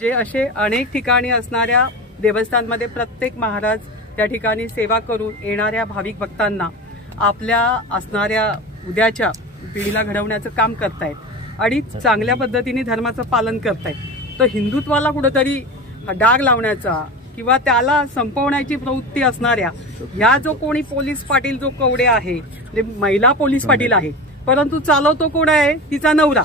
जे असे अनेक ठिकाणी असणाऱ्या देवस्थानमध्ये प्रत्येक महाराज त्या ठिकाणी सेवा करून येणाऱ्या भाविक भक्तांना आपल्या असणाऱ्या उद्याच्या पिढीला घडवण्याचं काम करतायत आणि चांगल्या पद्धतीने धर्माचं पालन करतायत। तर हिंदुत्वाला कुठेतरी डाग लावण्याचा किंवा त्याला संपवण्याची प्रवृत्ती असणाऱ्या ह्या जो कोणी पोलीस पाटील जो कवडे आहे, जे महिला पोलीस पाटील आहे, परंतु चालवतो कोण आहे? तिचा नवरा,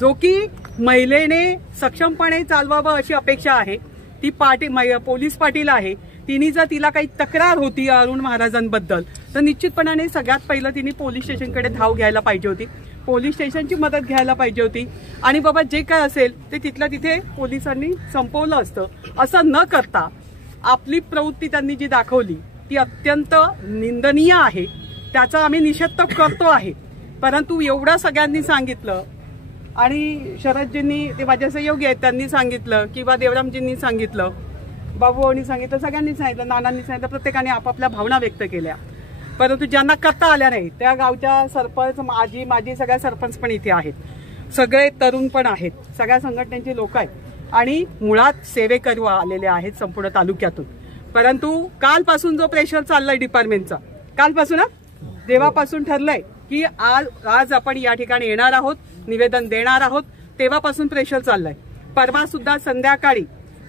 जो की महिलेने सक्षमपणे चालवावं अशी अपेक्षा आहे। ती पोलीस पाटील आहे, तिने जर तिला काही तक्रार होती अरुण महाराजांबद्दल तर निश्चितपणाने सगळ्यात पहिलं तिने पोलीस स्टेशनकडे धाव घ्यायला पाहिजे होती, पोलीस स्टेशनची मदत घ्यायला पाहिजे होती आणि बाबा जे काय असेल ते तिथल्या तिथे पोलिसांनी संपवलं असतं। असं न करता आपली प्रवृत्ती त्यांनी जी दाखवली ती अत्यंत निंदनीय आहे, त्याचा आम्ही निषेध करतो आहे। परंतु एवढं सगळ्यांनी सांगितलं आणि शरदजींनी, ते माझे सहयोगी आहेत, त्यांनी सांगितलं किंवा देवरामजींनी सांगितलं, बाबूभाऊंनी सांगितलं, सगळ्यांनी सांगितलं, नानांनी सांगितलं, प्रत्येकाने आपापल्या भावना व्यक्त केल्या। परंतु ज्यांना करता आल्या नाही त्या गावच्या सरपंच, माजी सगळ्या सरपंच पण इथे आहेत, सगळे तरुण पण आहेत, सगळ्या संघटनेचे लोक आहेत आणि मुळात सेवेकरू आलेले आहेत संपूर्ण तालुक्यातून। परंतु कालपासून जो प्रेशर चाललाय डिपार्टमेंटचा, कालपासून जेव्हापासून ठरलंय की आज आपण या ठिकाणी येणार आहोत, निवेदन देणार आहोत, तेव्हापासून प्रेशर चाललंय। परवा सुद्धा संध्याकाळी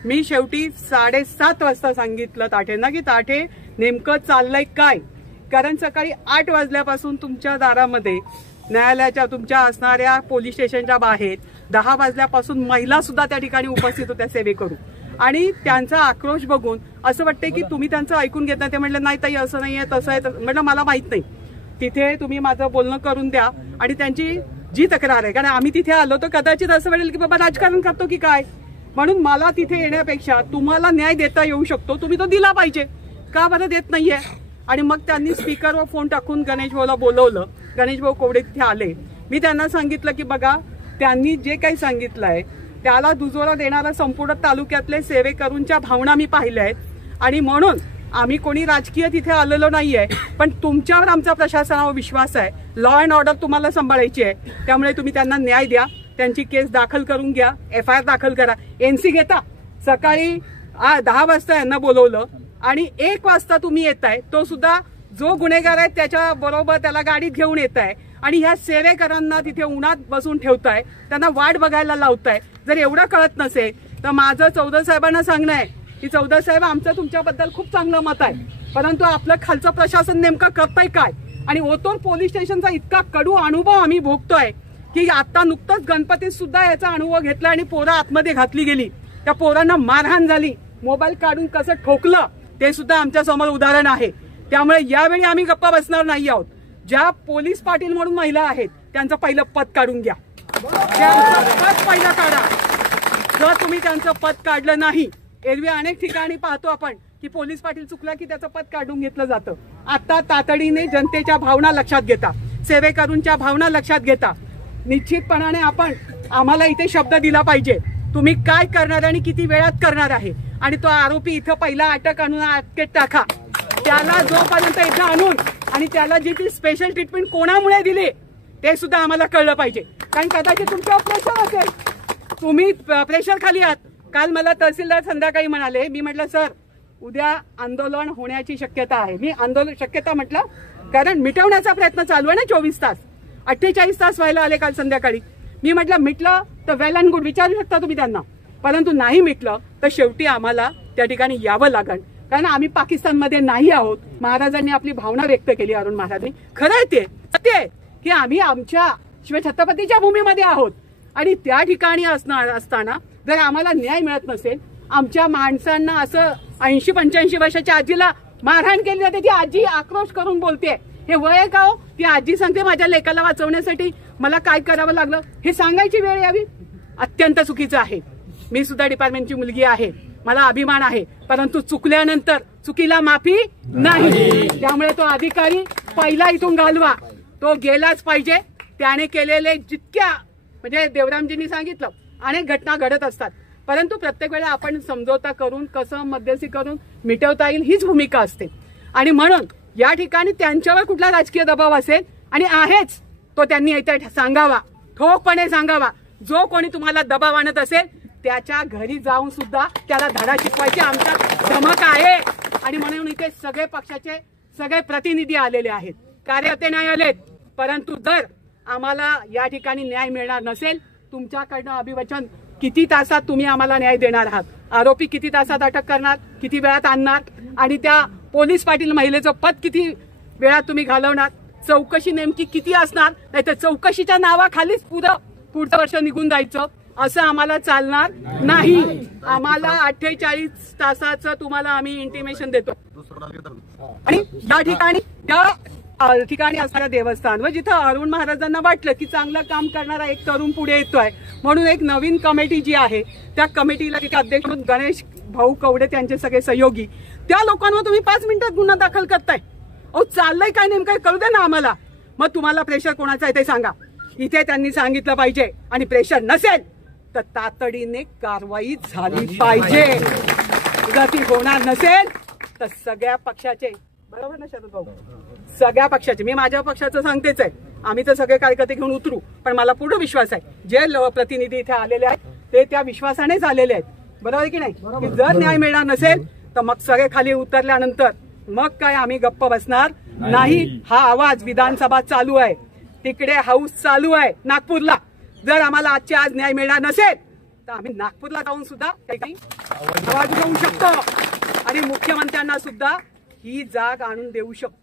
मी शेवटी 7:30 वाजता सांगितलं ताठेंना की ताठे नेमकं चाललंय काय, कारण सकाळी 8 वाजल्यापासून तुमच्या दारामध्ये न्यायालयाच्या तुमच्या असणाऱ्या पोलीस स्टेशनच्या बाहेर 10 वाजल्यापासून महिला सुद्धा त्या ठिकाणी उपस्थित होत्या सेवेकरू, आणि त्यांचा आक्रोश बघून असं वाटतंय की तुम्ही त्यांचं ऐकून घेता। ते म्हणलं नाही ताई असं नाहीये, तसं आहे, म्हटलं मला माहित नाही, तिथे तुम्ही माझं बोलणं करून द्या आणि त्यांची जी तक्रार आहे, कारण आम्ही तिथे आलो तर कदाचित असं वाटेल की बाबा राजकारण करतो की काय, म्हणून मला तिथे येण्यापेक्षा तुम्हाला न्याय देता येऊ शकतो, तुम्ही तो दिला पाहिजे, का बरं देत नाहीये? आणि मग त्यांनी स्पीकरवर फोन टाकून गणेश भाऊला बोलवलं, गणेश भाऊ कवडे तिथे आले। मी त्यांना सांगितलं की बघा, त्यांनी जे काही सांगितलंय त्याला दुजोरा देणारा संपूर्ण तालुक्यातले सेवेकरूंच्या भावना मी पाहिल्या आहेत आणि म्हणून आम्ही कोणी राजकीय तिथे आलेलो नाहीये, पण तुमच्यावर आमचा प्रशासनावर विश्वास आहे, लॉ अँड ऑर्डर तुम्हाला सांभाळायची आहे, त्यामुळे तुम्ही त्यांना न्याय द्या, त्यांची केस दाखल करून घ्या, FIR दाखल करा। NC घेता, सकाळी 10 वाजता यांना बोलवलं आणि 1 वाजता तुम्ही येताय, तो सुद्धा जो गुन्हेगार आहे त्याच्या बरोबर त्याला गाडीत घेऊन येताय आणि ह्या सेवेकरांना तिथे उन्हात बसून ठेवताय, त्यांना वाट बघायला लावताय। जर एवढं कळत नसेल तर माझं चौधरी साहेबांना सांगणं आहे की चौधरी साहेब, आमचं तुमच्याबद्दल खूप चांगलं मत आहे, परंतु आपलं खालचं प्रशासन नेमकं करताय काय? आणि ओतूर पोलीस स्टेशनचा इतका कडू अनुभव आम्ही भोगतोय की आता नुकतंच गणपतीत सुद्धा याचा अनुभव घेतला आणि पोरं आतमध्ये घातली गेली, त्या पोरांना मारहाण झाली, मोबाईल काढून कसं ठोकलं ते सुद्धा आमच्या समोर उदाहरण आहे। त्यामुळे यावेळी आम्ही गप्पा बसणार नाही आहोत। ज्या पोलीस पाटील म्हणून महिला आहेत त्यांचं पहिलं पद काढून घ्या, त्यांचं पद पहिलं काढा। जर तुम्ही त्यांचं पद काढलं नाही, एरवी अनेक ठिकाणी पाहतो आपण की पोलीस पाटील चुकला की त्याचं पद काढून घेतलं जातं। आता तातडीने जनतेच्या भावना लक्षात घेता, सेवेकरूंच्या भावना लक्षात घेता निश्चितपणाने आम्हाला इथे शब्द दिला पाहिजे, तुम्ही काय करणार आणि किती वेळात करणार आहे, आणि तो आरोपी इथं पहिला अटक आणून अटकेत टाका, त्याला जोपर्यंत इथं आणून आणि त्याला जी ती स्पेशल ट्रीटमेंट कोणामुळे दिली ते सुद्धा आम्हाला कळलं पाहिजे, कारण कदाचित तुमच्यावर प्रेशर असेल, तुम्ही प्रेशर खाली आहात। काल मला तहसीलदार संध्याकाळी म्हणाले, मी म्हटलं सर उद्या आंदोलन होण्याची शक्यता आहे, मी आंदोलन शक्यता म्हटलं कारण मिटवण्याचा प्रयत्न चालू आहे ना, 24 तास 48 तास व्हायला आले काल संध्याकाळी। मी म्हटलं मिटलं तर वेल अँड गुड, विचारू शकता तुम्ही त्यांना, परंतु नाही मिटलं तर शेवटी आम्हाला त्या ठिकाणी यावं लागेल, कारण आम्ही पाकिस्तानमध्ये नाही आहोत। महाराजांनी आपली भावना व्यक्त केली, अरुण महाराजांनी, खरं आहे ते सत्य आहे की आम्ही आमच्या शिवछत्रपतीच्या भूमीमध्ये आहोत आणि त्या ठिकाणी असताना जर आम्हाला न्याय मिळत नसेल, आमच्या माणसांना असं 80-85 वर्षाच्या आजीला मारहाण केली जाते, ती आजी आक्रोश करून बोलते, हे वय आहे का हो? ती आजी सांगते माझ्या लेकाला वाचवण्यासाठी मला काय करावं लागलं हे सांगायची वेळ यावी, अत्यंत चुकीचं आहे। मी सुद्धा डिपार्टमेंटची मुलगी आहे, मला अभिमान आहे, परंतु चुकल्यानंतर चुकीला माफी नाही। त्यामुळे तो अधिकारी पहिला इथून घालवा, तो गेलाच पाहिजे। त्याने केलेले जितक्या, म्हणजे देवरामजींनी सांगितलं अनेक घटना घडत असतात, परंतु प्रत्येक वेळेला आपण समझोता करून कसं मध्यस्थी करून मिटवता येईल हीच भूमिका असते। आणि म्हणून या ठिकाणी त्यांच्यावर कुठला राजकीय दबाव असेल आणि आहेच तो त्यांनी इथे सांगावा, ठोकपणे सांगावा। जो कोणी तुम्हाला दबाव आणत असेल त्याच्या घरी जाऊन सुद्धा त्याला धडा शिकवायची आमचा धमक आहे। आणि म्हणून इथे सगळे पक्षाचे सगळे प्रतिनिधी आलेले आहेत, कार्यकर्ते नाही आलेत। परंतु जर आम्हाला या ठिकाणी न्याय मिळणार नसेल, तुमच्याकडनं अभिवचन किती तासात तुम्ही आम्हाला न्याय देणार आहात, आरोपी किती तासात अटक करणार, किती वेळात आणणार, आणि त्या पोलीस पाटील महिलेचं पद किती वेळात तुम्ही घालवणार, चौकशी नेमकी किती असणार, नाही तर चौकशीच्या नावाखालीच पुढचं वर्ष निघून जायचं, असं आम्हाला चालणार नाही। आम्हाला 48 तासाचं तुम्हाला आम्ही इंटिमेशन देतो। आणि या ठिकाणी त्या ठिकाणी असणाऱ्या देवस्थान व जिथं अरुण महाराजांना वाटलं की चांगलं काम करणारा एक तरुण पुढे येतोय म्हणून एक नवीन कमिटी जी आहे त्या कमिटीला तिथे अध्यक्ष म्हणून गणेश भाऊ कवडे त्यांचे सगळे सहयोगी, त्या लोकांवर तुम्ही 5 मिनिटात गुन्हा दाखल करताय। अहो चाललंय काय नेमकं कळू दे ना आम्हाला। मग तुम्हाला प्रेशर कोणाचं आहे ते सांगा, इथे त्यांनी सांगितलं पाहिजे, आणि प्रेशर नसेल तर तातडीने कारवाई झाली पाहिजे। जर ती होणार नसेल तर सगळ्या पक्षाचे, बरोबर ना शरद भाऊ, सगळ्या पक्षाचे, मी माझ्या पक्षाचं सांगतेच आहे, आम्ही तर सगळे कार्यकर्ते घेऊन उतरू, पण मला पूर्ण विश्वास आहे जे प्रतिनिधी इथे आलेले आहेत ते त्या विश्वासानेच आलेले आहेत, बरोबर आहे की नाही, की जर न्याय मिळणार नसेल तर मग सगळे खाली उतरल्यानंतर मग काय आम्ही गप्प बसणार नाही। हा आवाज विधानसभा चालू आहे, तिकडे हाऊस चालू आहे नागपूरला, जर आम्हाला आजच्या आज न्याय मिळणार नसेल तर आम्ही नागपूरला जाऊन सुद्धा काही आवाज घेऊ शकतो आणि मुख्यमंत्र्यांना सुद्धा ही जाग आणून देऊ शकतो।